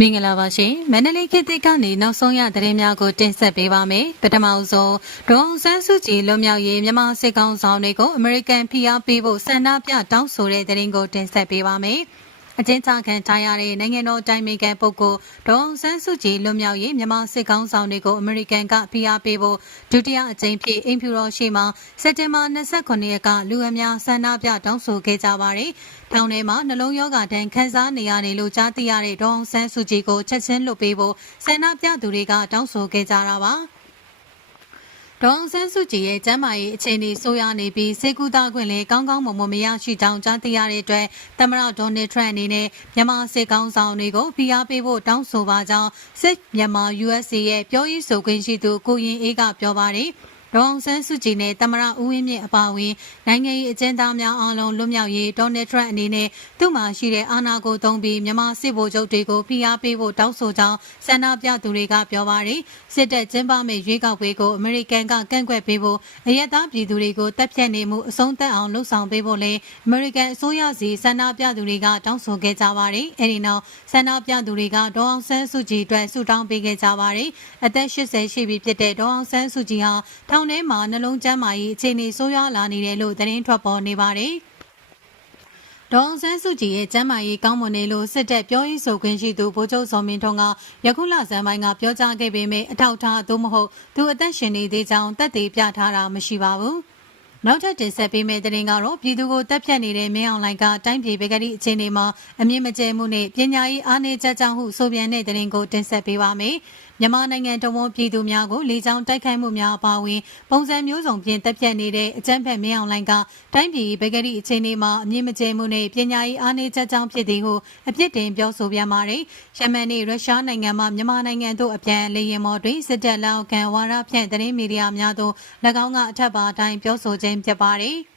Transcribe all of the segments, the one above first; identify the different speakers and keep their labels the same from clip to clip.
Speaker 1: မင်္ဂလာပါရှင်မန္တလေးခေတ်သစ်ကနေနောက်ဆုံးရသတင်းများကိုတင်ဆက်ပေးပါမယ်ပထမဆုံးဒေါအောင်ဆန်းစုကြည်လွတ်မြောက်ရေးမြန်မာစစ်ကောင်ဆောင်တွေကိုအမေရိကန်ဖိအားပေးဖို့ဆန္ဒပြတောင်းဆိုတဲ့သတင်းကိုတင်ဆက်ပေးပါမယ် အကျဉ်းချခံထားရတဲ့နိုင်ငံတော်တိုင်ပင်ခံပုဂ္ဂိုလ်ဒေါအောင်ဆန်းစုကြည်လွတ်မြောက်ရေးမြန်မာစစ်ကောင်ဆောင်တွေကိုအမေရိကန်ကဖိအားပေးဖို့ဒုတိယအကြိမ်ဖြစ်အင်ဖြူတော်ရှိမှာစက်တင်ဘာ29ရက်ကလူအများဆန္ဒပြတောင်းဆိုခဲ့ကြပါတယ်။တောင်ထဲမှာနှလုံးရောဂါတန်းခန်းစားနေရတယ်လို့ကြားသိရတဲ့ဒေါအောင်ဆန်းစုကြည်ကိုချက်ချင်းလွတ်ပေးဖို့ဆန္ဒပြသူတွေကတောင်းဆိုခဲ့ကြတာပါ။ ဒေါအောင်ဆန်းစုကြည်ရဲ့ကျမ်းမာရေးအခြေအနေဆိုးရွားနေပြီးစေကူတာခွင့်လည်းကောင်းကောင်းမွန်မွန်မရရှိကြောင်းကြားသိရတဲ့အတွက်သမ္မတဒေါ်နယ်ထရန့်အနေနဲ့မြန်မာစစ်ကောင်ဆောင်တွေကိုဖိအားပေးဖို့တောင်းဆိုပါကြောင်းစစ်မြန်မာ USA ရဲ့ပြောရေးဆိုခွင့်ရှိသူကိုရင်အေးကပြောပါတယ်။ ဒေါအောင်ဆန်းစုကြည်နဲ့တမရဦးဝင်းမြင့်အပါအဝင်နိုင်ငံရေးအကျဉ်းသားများအားလုံးလွတ်မြောက်ရေးဒေါ်နယ်ထရန့်အနေနဲ့သူ့မှာရှိတဲ့အာဏာကိုသုံးပြီးမြန်မာစစ်ဗိုလ်ချုပ်တွေကိုဖိအားပေးဖို့တောင်းဆိုကြောင်းဆန္ဒပြသူတွေကပြောပါတယ်စစ်တပ်ကျင်းပမဲ့ရွေးကောက်ပွဲကိုအမေရိကန်ကကန့်ကွက်ပေးဖို့အရက်သားပြည်သူတွေကိုတပ်ဖြတ်နေမှုအဆုံးသတ်အောင်လှုံ့ဆော်ပေးဖို့လည်းအမေရိကန်အစိုးရစီဆန္ဒပြသူတွေကတောင်းဆိုခဲ့ကြပါတယ်အဲဒီနောက်ဆန္ဒပြသူတွေကဒေါအောင်ဆန်းစုကြည်အတွက်ဆုတောင်းပေးခဲ့ကြပါတယ်အသက်80ရှိပြီဖြစ်တဲ့ဒေါအောင်ဆန်းစုကြည်ဟာထောင်ထဲမှာနှလုံးကျန်းမာရေးအခြေအနေဆိုးရွားလာနေတယ်လို့သတင်းထွက်ပေါ်နေပါတယ်။ဒေါအောင်ဆန်းစုကြည်ရဲ့ကျမ်းမာရေးကောင်းမွန်နေလို့စစ်တပ်ပြောရေးဆိုခွင့်ရှိသူဗိုလ်ချုပ်စောမင်းထွန်းကယခုလဇန်ပိုင်းကပြောကြားခဲ့ပေမဲ့အထောက်အထားသို့မဟုတ်သူအသက်ရှင်နေသေးကြောင်းတက်သေးပြထားတာမရှိပါဘူး။ နောက်ထပ်တင်ဆက်ပေးမယ့်သတင်းကတော့ပြည်သူကိုတပ်ဖြတ်နေတဲ့မင်းအောင်လှိုင်ကတိုင်းပြည်ပကတိအခြေအနေမှာအမြင့်မကျဲမှုနဲ့ပညာရေးအားနည်းချက်ကြောင့်ဟုဆိုပြန်တဲ့သတင်းကိုတင်ဆက်ပေးပါမယ်။မြန်မာနိုင်ငံတဝန်ပြည်သူများကိုလေကြောင်းတိုက်ခိုက်မှုများအပါအဝင်ပုံစံမျိုးစုံဖြင့်တပ်ဖြတ်နေတဲ့အကြမ်းဖက်မင်းအောင်လှိုင်ကတိုင်းပြည်ပကတိအခြေအနေမှာအမြင့်မကျဲမှုနဲ့ပညာရေးအားနည်းချက်ကြောင့်ဖြစ်သည်ဟုအပြစ်တင်ပြောဆိုပြန်ပါတယ်။ယမန်နေ့ရုရှားနိုင်ငံမှမြန်မာနိုင်ငံသို့အပြန်လေယာဉ်မော်တွင်စစ်တပ်လောက်ကန်ဝါရဖြန့်သတင်းမီဒီယာများသို့၎င်းကအထက်ပါအတိုင်းပြောဆိုခြင်းဖြစ်ပါတယ်။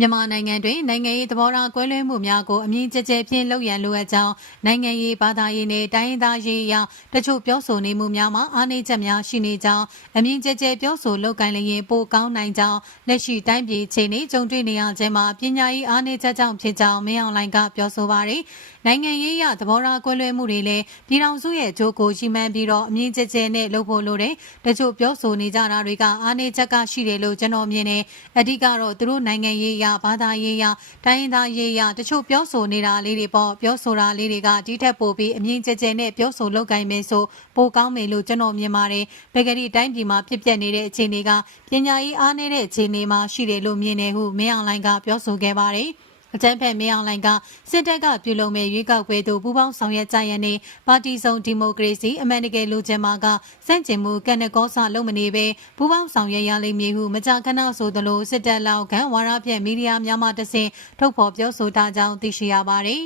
Speaker 1: မြန်မာနိုင်ငံတွင်နိုင်ငံရေးသဘောထားကွဲလွဲမှုများကိုအမြင့်ကျကျဖြင့်လှုပ်ရန်လိုအပ်ကြောင်းနိုင်ငံရေးဘာသာရေးနှင့်တိုင်းရင်းသားရေးအရတချို့ပြောဆိုနေမှုများမှာအားနည်းချက်များရှိနေကြောင်းအမြင့်ကျကျပြောဆိုလုပ်ကိုင်လျင်ပိုကောင်းနိုင်ကြောင်းလက်ရှိတိုင်းပြည်ချိန်နှင့်ကြုံတွေ့နေရခြင်းမှာပညာရေးအားနည်းချက်ကြောင့်ဖြစ်ကြောင်းမင်းအောင်လှိုင်ကပြောဆိုပါရယ်နိုင်ငံရေးအရသဘောထားကွဲလွဲမှုတွေလည်းပြည်ထောင်စုရဲ့ဂျိုးကိုရှိမှန်းပြီးတော့အမြင့်ကျကျနဲ့လုပ်ဖို့လိုတယ်တချို့ပြောဆိုနေကြတာတွေကအားနည်းချက်ကရှိတယ်လို့ကျွန်တော်မြင်တယ်အဓိကတော့သူတို့နိုင်ငံရေးအရဘာသာရေးအရတိုင်းရင်းသားရေးအရတချို့ပြောဆိုနေတာလေးတွေပေါ့ပြောဆိုတာလေးတွေကဒီထက်ပိုပြီးအမြင့်ကျကျနဲ့ပြောဆိုလုပ်ကိုင်မယ်ဆိုပိုကောင်းမယ်လို့ကျွန်တော်မြင်ပါတယ်ဘယ်ကလေးတိုင်းပြည်မှာဖြစ်ပျက်နေတဲ့အခြေအနေကပညာရေးအားနည်းတဲ့အခြေအနေမှာရှိတယ်လို့မြင်တယ်ဟုမင်းအောင်လှိုင်ကပြောဆိုခဲ့ပါတယ် အကြမ်းဖက်မင်းအောင်လှိုင်ကစစ်တပ်ကပြုလုပ်မဲ့ရွေးကောက်ပွဲသို့ပူးပေါင်းဆောင်ရွက်ကြရန်နှင့်ပါတီစုံဒီမိုကရေစီအမှန်တကယ်လူချင်မှာကစန့်ကျင်မှုကနကောဆလုံးမနေပဲပူးပေါင်းဆောင်ရွက်ရလိမ့်မည်ဟုမကြာခဏဆိုသလိုစစ်တပ်လောက်ကန်ဝါရဖြန့်မီဒီယာများမှတဆင့်ထုတ်ဖော်ပြောဆိုထားကြောင်းသိရှိရပါသည်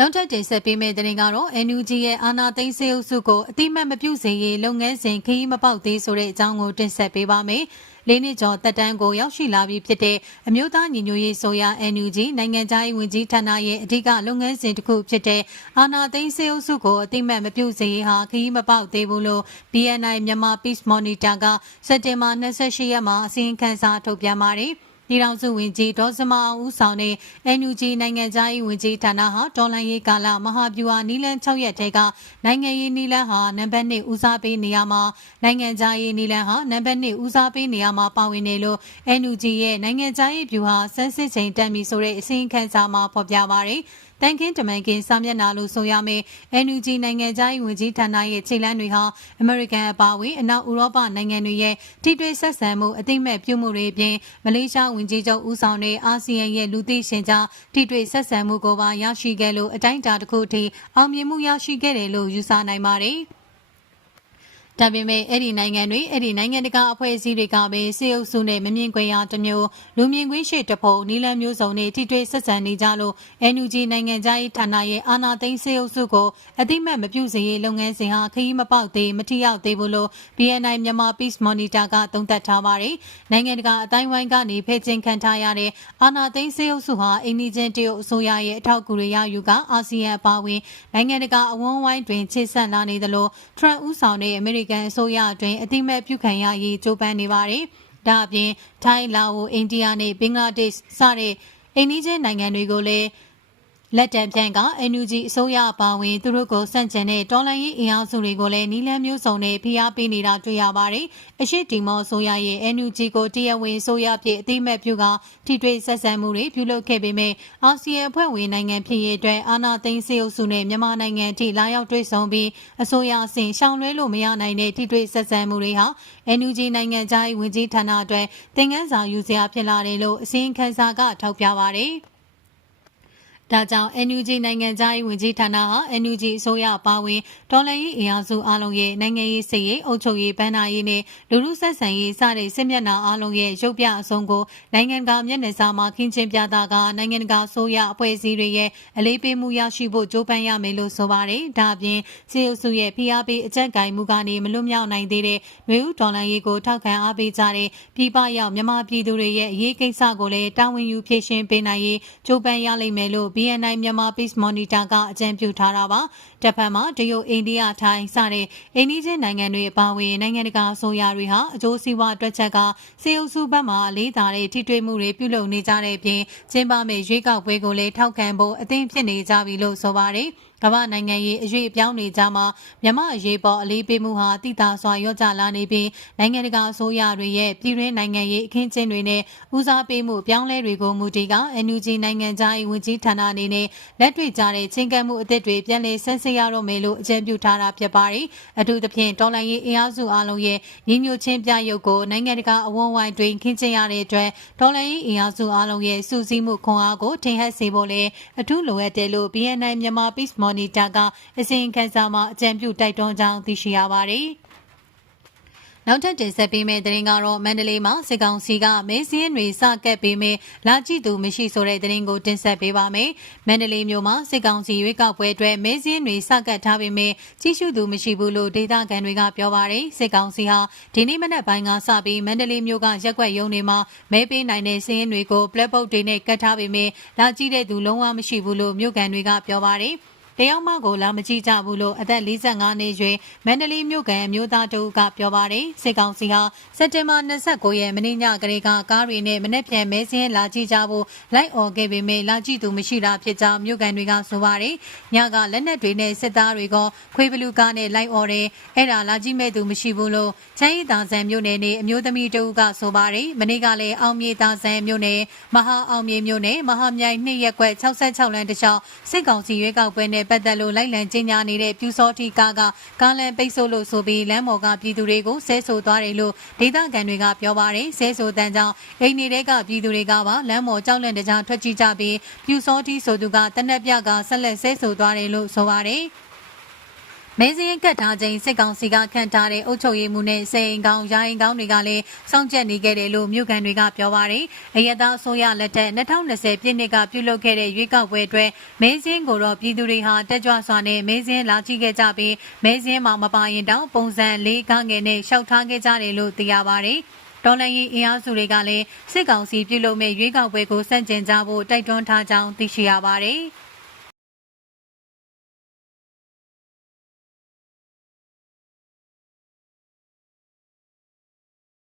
Speaker 1: နောက်ထပ်တင်ဆက်ပေးမယ့်သတင်းကတော့ NUG ရဲ့အာနာသိန်းစေအုပ်စုကိုအတိမတ်မပြုစေရေးလုပ်ငန်းစဉ်ခရီးမပေါက်သေးဆိုတဲ့အကြောင်းကိုတင်ဆက်ပေးပါမယ်။ လေးနှစ်ကျော်တက်တန်းကိုရောက်ရှိလာပြီးဖြစ်တဲ့အမျိုးသားညီညွတ်ရေးဆိုရ NUG နိုင်ငံခြားရေးဝန်ကြီးဌာနရဲ့အဓိကလုပ်ငန်းစဉ်တစ်ခုဖြစ်တဲ့အာနာသိန်းစေအုပ်စုကိုအတိမတ်မပြုစေရေးဟာခရီးမပေါက်သေးဘူးလို့ BNI မြန်မာ Peace Monitor ကစက်တင်ဘာ28ရက်မှာအစီရင်ခံစာထုတ်ပြန်ပါတယ်။ ပြည်ထောင်စုဝန်ကြီးဒေါ်စမအောင်ဦးဆောင်တဲ့ NUG နိုင်ငံသားရေးဝန်ကြီးဌာနဟာတော်လှန်ရေးကာလမဟာဗျူဟာနီလန်း6ရက်ထဲကနိုင်ငံရေးနီလန်းဟာနံပါတ်1ဦးစားပေးနေရာမှာနိုင်ငံသားရေးနီလန်းဟာနံပါတ်2ဦးစားပေးနေရာမှာပါဝင်နေလို့ NUG ရဲ့နိုင်ငံသားရေးဗျူဟာဆန်းစစ်ချိန်တက်ပြီဆိုတဲ့အစီရင်ခံစာမှာဖော်ပြပါရယ်တန်ခင်းတမန်ခင်းစာမျက်နှာလို့ဆိုရမယ် NUG နိုင်ငံသားရေးဝန်ကြီးဌာနရဲ့ခြေလှမ်းတွေဟာအမေရိကန်အပါအဝင်အနောက်ဥရောပနိုင်ငံတွေရဲ့ထိတွေ့ဆက်ဆံမှုအသိမဲ့ပြုမှုတွေအပြင်မလေးရှားဝန်ကြီးချုပ်ဦးဆောင်တဲ့အာဆီယံရဲ့လူသိရှင်ကြားထိတွေ့ဆက်ဆံမှုကိုပါရရှိခဲ့လို့အတိုင်းအတာတစ်ခုထိအောင်မြင်မှုရရှိခဲ့တယ်လို့ယူဆနိုင်ပါတယ်။ ဒါပေမဲ့အဲ့ဒီနိုင်ငံတွေအဲ့ဒီနိုင်ငံတကာအဖွဲ့အစည်းတွေကပဲစေအုပ်စုနဲ့မမြင်ခွင့်ရတစ်မျိုးလူမြင်ကွင်းရှိတဖို့နီလန်မျိုးစုံနဲ့ထိတွေ့ဆက်ဆံနေကြလို့ NUG နိုင်ငံသားရေးဌာနရဲ့အာဏာသိမ်းစေအုပ်စုကိုအတိမတ်မပြုစေရေးလုပ်ငန်းစဉ်ဟာခရီးမပေါက်သေးမထိရောက်သေးဘူးလို့ BNI မြန်မာ Peace Monitor ကသုံးသပ်ထားပါတယ်။နိုင်ငံတကာအတိုင်းဝိုင်းကနေဖယ်ကျင်ခံထားရတဲ့အာဏာသိမ်းစေအုပ်စုဟာအိန္ဒိချင်းတရုတ်အစိုးရရဲ့အထောက်အကူတွေရယူကအာဆီယံအပါအဝင်နိုင်ငံတကာအဝန်းဝိုင်းတွင်ခြေဆက်လာနေသလိုထရန့်ဦးဆောင်တဲ့အမေရိကန်အစိုးရအတွင်းအတိမတ်ပြုခံရရေးကြိုးပမ်းနေပါတယ်။ဒါအပြင်ထိုင်း၊လာအို၊အိန္ဒိယနဲ့ဘင်္ဂလားဒေ့ရှ်စတဲ့အိန္ဒိချင်းနိုင်ငံတွေကိုလည်း လက်တံပြန်က NUG အစိုးရအပါအဝင်သူတို့ကိုစန့်ကျင်တဲ့တော်လှန်ရေးအင်အားစုတွေကိုလည်းနီလန်းမျိုးစုံနဲ့ဖိအားပေးနေတာတွေ့ရပါတယ်။အရှိတီမောအစိုးရရဲ့ NUG ကိုတရားဝင်အစိုးရဖြစ်အသိမဲ့ပြုကထိတွေ့ဆက်ဆံမှုတွေပြုလုပ်ခဲ့ပေမဲ့အာဆီယံအဖွဲ့ဝင်နိုင်ငံဖြစ်ရေးအတွက်အာဏာသိမ်းစေအုပ်စုနဲ့မြန်မာနိုင်ငံထိလာရောက်တွေ့ဆုံပြီးအစိုးရအဆင့်ရှောင်လွှဲလို့မရနိုင်တဲ့ထိတွေ့ဆက်ဆံမှုတွေဟာ NUG နိုင်ငံခြားရေးဝန်ကြီးဌာနအတွက်သင်ခန်းစာယူစရာဖြစ်လာတယ်လို့အစည်းအဝေးခန်းစာကထောက်ပြပါတယ်။ ဒါကြောင့် NUG နိုင်ငံသားရေးဝန်ကြီးဌာနဟာ NUG အစိုးရပါဝင်ဒေါ်လာရေးအင်အားစုအလုံးရဲ့နိုင်ငံရေးစည်ရေးအုပ်ချုပ်ရေးဗန်းနာရေးနဲ့လူမှုဆက်ဆံရေးစတဲ့စစ်မျက်နှာအလုံးရဲ့ရုပ်ပြအစုံကိုနိုင်ငံကမျက်နှာစာမှာခင်းကျင်းပြတာကနိုင်ငံကဆိုရအဖွဲ့အစည်းတွေရဲ့အလေးပေးမှုရရှိဖို့ကြိုးပမ်းရမယ်လို့ဆိုပါတယ်။ဒါအပြင်စီအုပ်စုရဲ့ PRP အကြက်ကင်မှုကနေမလွတ်မြောက်နိုင်သေးတဲ့မျိုးဒေါ်လာရေးကိုထောက်ခံအားပေးကြတဲ့ပြည်ပရောက်မြန်မာပြည်သူတွေရဲ့အရေးကိစ္စကိုလည်းတာဝန်ယူဖြည့်ရှင်းပေးနိုင်ရေးကြိုးပမ်းရလိမ့်မယ်လို့ BNI မြန်မာ Peace Monitor ကအကြံပြုထားတာပါ။တစ်ဖက်မှာတရုတ်အိန္ဒိယထိုင်းစတဲ့အိန္ဒိချင်းနိုင်ငံတွေအပါအဝင်နိုင်ငံတကာအစိုးရတွေဟာအကျိုးစီးပွားအတွက်ချက်ကစေအုပ်စုဘက်မှလေးသာတဲ့ထိတွေ့မှုတွေပြုလုပ်နေကြတဲ့အပြင်ကျင်းပမယ့်ရွေးကောက်ပွဲကိုလည်းထောက်ခံဖို့အသင့်ဖြစ်နေကြပြီလို့ဆိုပါတယ်။ကမ္ဘာနိုင်ငံရေးအရေးအပြောင်းနေကြမှာမြမအရေးပေါ်အလေးပေးမှုဟာတိတာစွာရော့ကျလာနေပြီးနိုင်ငံတကာအစိုးရတွေရဲ့ပြည်တွင်းနိုင်ငံရေးအခင်းကျင်းတွေနဲ့ဦးစားပေးမှုပြောင်းလဲတွေကိုမူတည်က NUG နိုင်ငံသားရေးဝန်ကြီးဌာနအနေနဲ့လက်တွေ့ကြတဲ့ချင်းကပ်မှုအသစ်တွေပြန်လည်ဆန်းစစ်ရတော့မယ်လို့အကြံပြုထားတာဖြစ်ပါတယ်။အထူးသဖြင့်တော်လှန်ရေးအင်အားစုအလုံးရဲ့ညီညွတ်ချင်းပြရုပ်ကိုနိုင်ငံတကာအဝန်းဝိုင်းတွင်ခင်းကျင်းရတဲ့အတွက်တော်လှန်ရေးအင်အားစုအလုံးရဲ့စူးစီးမှုခွန်အားကိုထင်ဟပ်စေဖို့လည်းအထူးလိုအပ်တယ်လို့ BNI မြန်မာ Peace Monitor ကအစီရင်ခံစာမှာအကြံပြုတိုက်တွန်းကြောင်းသိရှိရပါတယ်။ နောက်ထပ်တင်ဆက်ပေးမယ့်သတင်းကတော့မန္တလေးမှာစစ်ကောင်စီကမဲစင်းတွေစကပ်ပေးမယ်လာကြည့်သူမရှိဆိုတဲ့သတင်းကိုတင်ဆက်ပေးပါမယ်။မန္တလေးမြို့မှာစစ်ကောင်စီရွေးကောက်ပွဲအတွက်မဲစင်းတွေစကပ်ထားပေမဲ့ကြီးစုသူမရှိဘူးလို့ဒေသခံတွေကပြောပါတယ်။စစ်ကောင်စီဟာဒီနေ့မနက်ပိုင်းကစပြီးမန္တလေးမြို့ကရက်ွက်ရုံတွေမှာမဲပေးနိုင်တဲ့စင်းတွေကိုပလက်ပုတ်တွေနဲ့ကတ်ထားပေမဲ့လာကြည့်တဲ့သူလုံးဝမရှိဘူးလို့မြို့ကန်တွေကပြောပါတယ်။ တယောက်မှကိုလာမကြည့်ကြဘူးလို့အသက်45နှစ်ရွယ်မန္တလေးမြို့ကန်မျိုးသားတို့ကပြောပါတယ်စစ်ကောင်စီဟာစက်တင်ဘာ29ရက်မနေ့ညကလေးကကားတွေနဲ့မနေ့ပြန်မဲစင်းလာကြည့်ကြဖို့လိုက်អော်ခဲ့ပေမဲ့လာကြည့်သူမရှိတာဖြစ်ကြောင်းမြို့ကန်တွေကဆိုပါတယ်ညကလက်နက်တွေနဲ့စစ်သားတွေကခွေးဘလူကားနဲ့လိုက်អော်တယ်အဲ့ဒါလာကြည့်မဲ့သူမရှိဘူးလို့ချမ်းရီတာဆန်မြို့နယ်နေအမျိုးသမီးတို့ကဆိုပါတယ်မနေ့ကလည်းအောင်မြေတာဆန်မြို့နယ်မဟာအောင်မြေမြို့နယ်မဟာမြိုင်နှစ်ရက်ကွက်66လမ်းတခြားစစ်ကောင်စီရွေးကောက်ပွဲနဲ့ပတ်သက်လို့လိုက်လံကြီးညာနေတဲ့ပြူစောတိကားကကားလန်ပိတ်ဆို့လို့ဆိုပြီးလမ်းပေါ်ကပြည်သူတွေကိုဆဲဆိုသွားတယ်လို့ဒေသခံတွေကပြောပါတယ်ဆဲဆိုတန်းကြောင့်အိမ်နေတဲ့ကပြည်သူတွေကပါလမ်းပေါ်ကြောက်လန့်တကြားထွက်ကြည့်ကြပြီးပြူစောတိဆိုသူကတနက်ပြကဆက်လက်ဆဲဆိုသွားတယ်လို့ဆိုပါတယ် မဲစင်းကတ်ထားခြင်းစစ်ကောင်စီကခန့်ထားတဲ့အုပ်ချုပ်ရေးမှုနဲ့စိန်ကောင်းရိုင်းကောင်းတွေကလည်းစောင့်ကြက်နေခဲ့တယ်လို့မြို့ကန်တွေကပြောပါရယ်အရသာအစိုးရလက်ထက်2020ပြည့်နှစ်ကပြုလုပ်ခဲ့တဲ့ရွေးကောက်ပွဲအတွက်မဲစင်းကိုတော့ပြည်သူတွေဟာတက်ကြွစွာနဲ့မဲစင်းလာကြည့်ခဲ့ကြပြီးမဲစင်းမှာမပါရင်တောင်ပုံစံလေးကားငယ်နဲ့ရှောက်ထားခဲ့ကြတယ်လို့သိရပါရယ်ဒေါ်လာရေးအင်အားစုတွေကလည်းစစ်ကောင်စီပြုလုပ်မဲ့ရွေးကောက်ပွဲကိုစန့်ကျင်ကြဖို့တိုက်တွန်းထားကြောင်းသိရှိရပါတယ်။